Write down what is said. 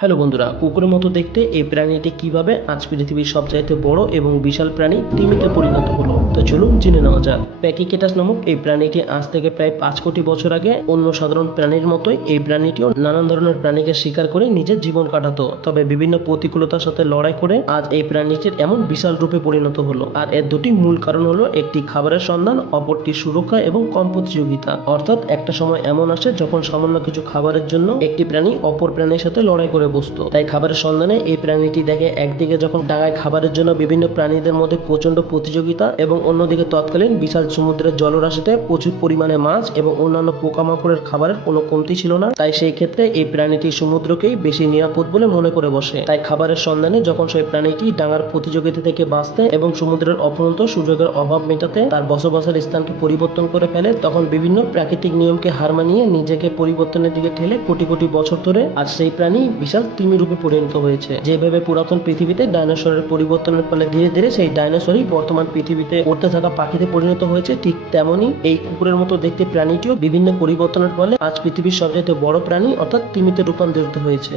Hello বন্ধুরা, কুকুরের মতো দেখতে এই প্রাণীটি কিভাবে আজ পৃথিবীর সবচাইতে বড় এবং বিশাল প্রাণী তিমিতে পরিণত হলো, তো চলুন জেনে নেওয়া যাক। প্যাকিকেটাস নামক এই প্রাণীটি আজ থেকে প্রায় 5 কোটি বছর আগে অন্য সাধারণ প্রাণীর মতোই এই প্রাণীটিও নানান ধরনের প্রাণীকে শিকার করে নিজের জীবন কাটাতো। তবে বিভিন্ন প্রতিকূলতার সাথে লড়াই করে আজ এই প্রাণীটির এমন বিশাল রূপে পরিণত হলো। আর এর দুটি মূল কারণ হলো, একটি খাবারের সন্ধান, অপরটি সুরক্ষা এবং কম প্রতিযোগিতা। অর্থাৎ একটা সময় এমন আসে যখন সামান্য কিছু খাবারের জন্য একটি প্রাণী অপর প্রাণীর সাথে লড়াই করে বসতো। তাই খাবারের সন্ধানে এই প্রাণীটি দেখে একদিকে যখন ডাঙায় খাবারের জন্য বিভিন্ন প্রাণীদের মধ্যে প্রচন্ড প্রতিযোগিতা, এবং অন্যদিকে তৎকালীন বিশাল সমুদ্রের জলরাশিতে প্রচুর পরিমাণে মাছ এবং অন্যান্য পোকামাকড়ের খাবারের কোনো কমতি ছিল না। তাই সেই ক্ষেত্রে এই প্রাণীটি সমুদ্রকেই বেশি নিরাপদ বলে মনে করে বসে। তাই খাবারের সন্ধানে যখন সেই প্রাণীটি ডাঙার প্রতিযোগিতা থেকে বাঁচতে এবং সমুদ্রের অফুরন্ত সুযোগের অভাব মেটাতে তার বসবাসের স্থানকে পরিবর্তন করে ফেলে, তখন বিভিন্ন প্রাকৃতিক নিয়মকে হার মানিয়ে নিজেকে পরিবর্তনের দিকে ঠেলে কোটি কোটি বছর ধরে আজ সেই প্রাণী বিশাল তিমি রূপে পরিণত হয়েছে। যেভাবে পুরাতন পৃথিবীতে ডাইনোসরের পরিবর্তনের ফলে ধীরে ধীরে সেই ডাইনোসরই বর্তমান পৃথিবীতে উড়তে থাকা পাখিতে পরিণত হয়েছে, ঠিক তেমনি এই কুকুরের মতো দেখতে প্রাণীটিও বিভিন্ন পরিবর্তনের ফলে আজ পৃথিবীর সবচেয়ে বড় প্রাণী অর্থাৎ তিমিতে রূপান্তরিত হয়েছে।